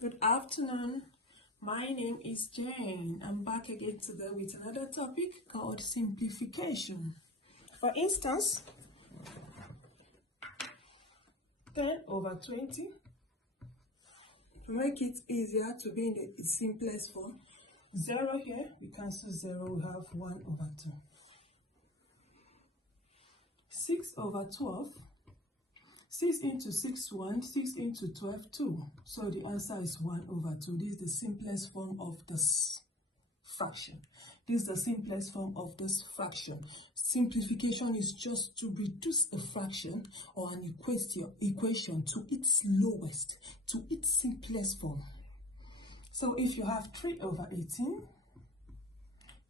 Good afternoon. My name is Jane. I'm back again today with another topic called simplification. For instance, 10 over 20. To make it easier to be in the simplest form, 0 here, we cancel 0, we have 1 over 2. 6 over 12. 6 into 6, 1. 6 into 12, 2. So the answer is 1 over 2. This is the simplest form of this fraction. This is the simplest form of this fraction. Simplification is just to reduce a fraction or an equation to its lowest, to its simplest form. So if you have 3 over 18,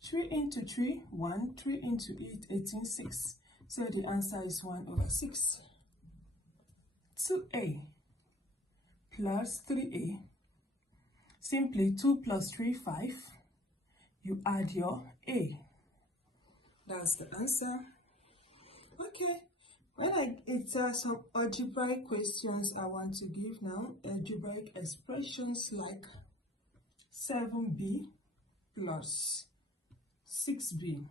3 into 3, 1. 3 into 8, 18, 6. So the answer is 1 over 6. 2a plus 3a, simply 2 plus 3, 5. You add your a. That's the answer. Okay, it's some algebraic questions I want to give now. Algebraic expressions like 7b plus 6b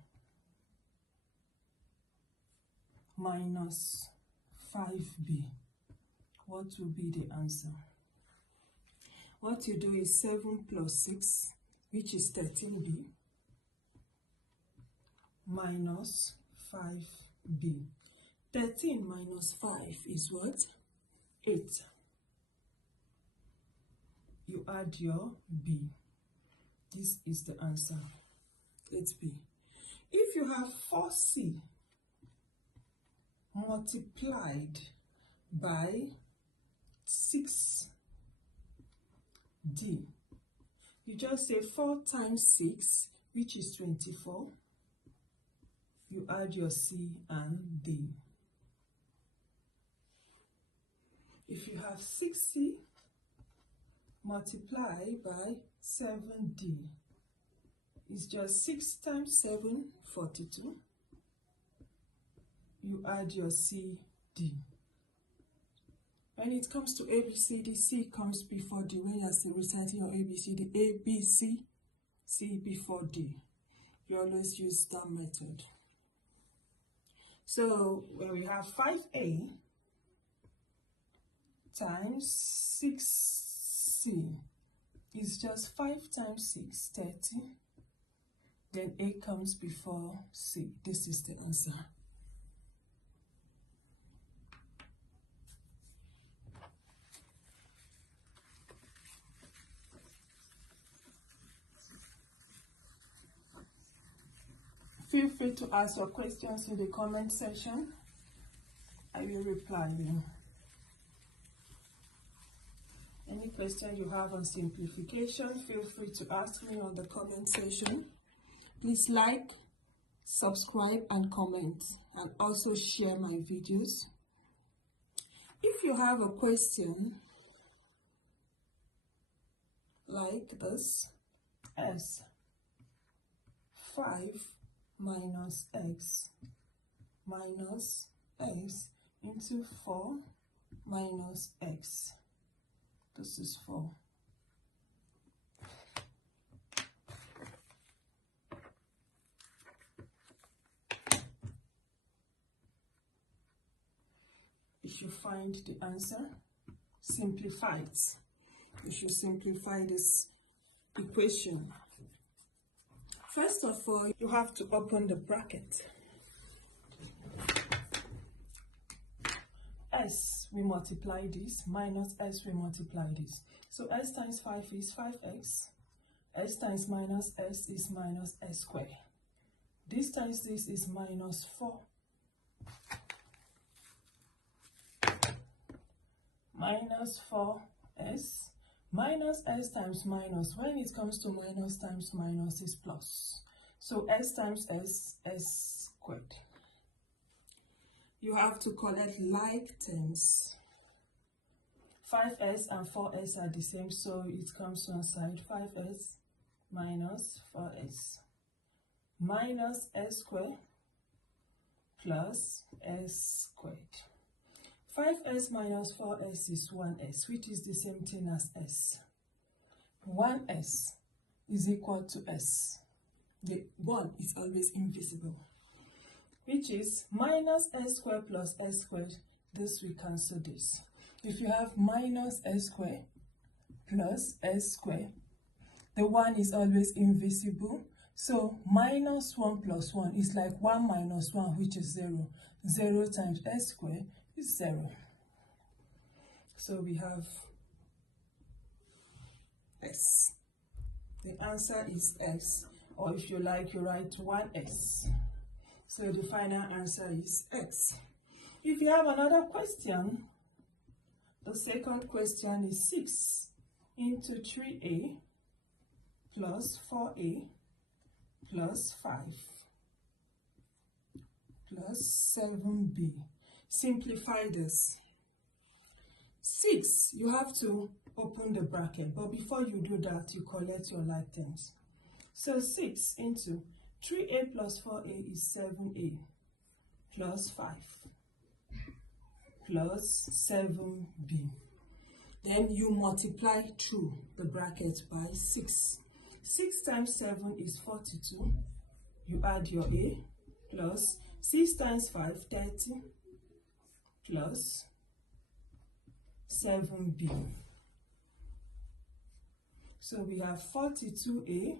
minus 5b. What will be the answer? What you do is 7 plus 6, which is 13b, minus 5b. 13 minus 5 is what? 8. You add your b. This is the answer, 8b. If you have 4c multiplied by 6d, you just say 4 times 6, which is 24. You add your c and d. If you have 6c multiplied by 7d, it's just 6 times 7, 42. You add your c, d. When it comes to ABCD, C comes before D. When you're reciting your ABCD, A, B, C, C before D. You always use that method. So when we have 5A times 6C, it's just 5 times 6, 30. Then A comes before C. This is the answer. Feel free to ask your questions in the comment section. I will reply you. Any question you have on simplification, feel free to ask me on the comment section. Please like, subscribe, and comment, and also share my videos. If you have a question like this, as 5 minus x into 4 minus x. This is 4. If you find the answer, simplify it. You should simplify this equation. First of all, you have to open the bracket. S, we multiply this, minus S, we multiply this. So S times 5 is 5x. S times minus S is minus S squared. This times this is minus 4. Minus 4S. Minus S times minus, when it comes to minus times minus is plus. So S times S, S squared. You have to collect like terms. 5S and 4S are the same, so it comes to one side. 5S minus 4S. Minus S squared plus S squared. 5s minus 4s is 1s, which is the same thing as s. 1s is equal to s. The 1 is always invisible, which is minus s squared plus s squared. This we cancel this. If you have minus s squared plus s squared, the 1 is always invisible. So minus 1 plus 1 is like 1 minus 1, which is 0. 0 times s squared is 0. So we have s. The answer is s, or if you like, you write 1s. So the final answer is x. If you have another question, the second question is 6 into 3a plus 4a plus 5 plus 7b. Simplify this. 6, you have to open the bracket, but before you do that, you collect your like terms. So 6 into 3a plus 4a is 7a plus 5 plus 7b. Then you multiply through the bracket by 6. 6 times 7 is 42. You add your a plus 6 times 5, 30 plus 7b. So we have 42a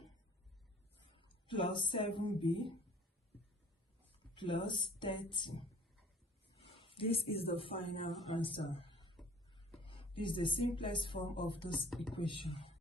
plus 7b plus 30. This is the final answer. This is the simplest form of this equation.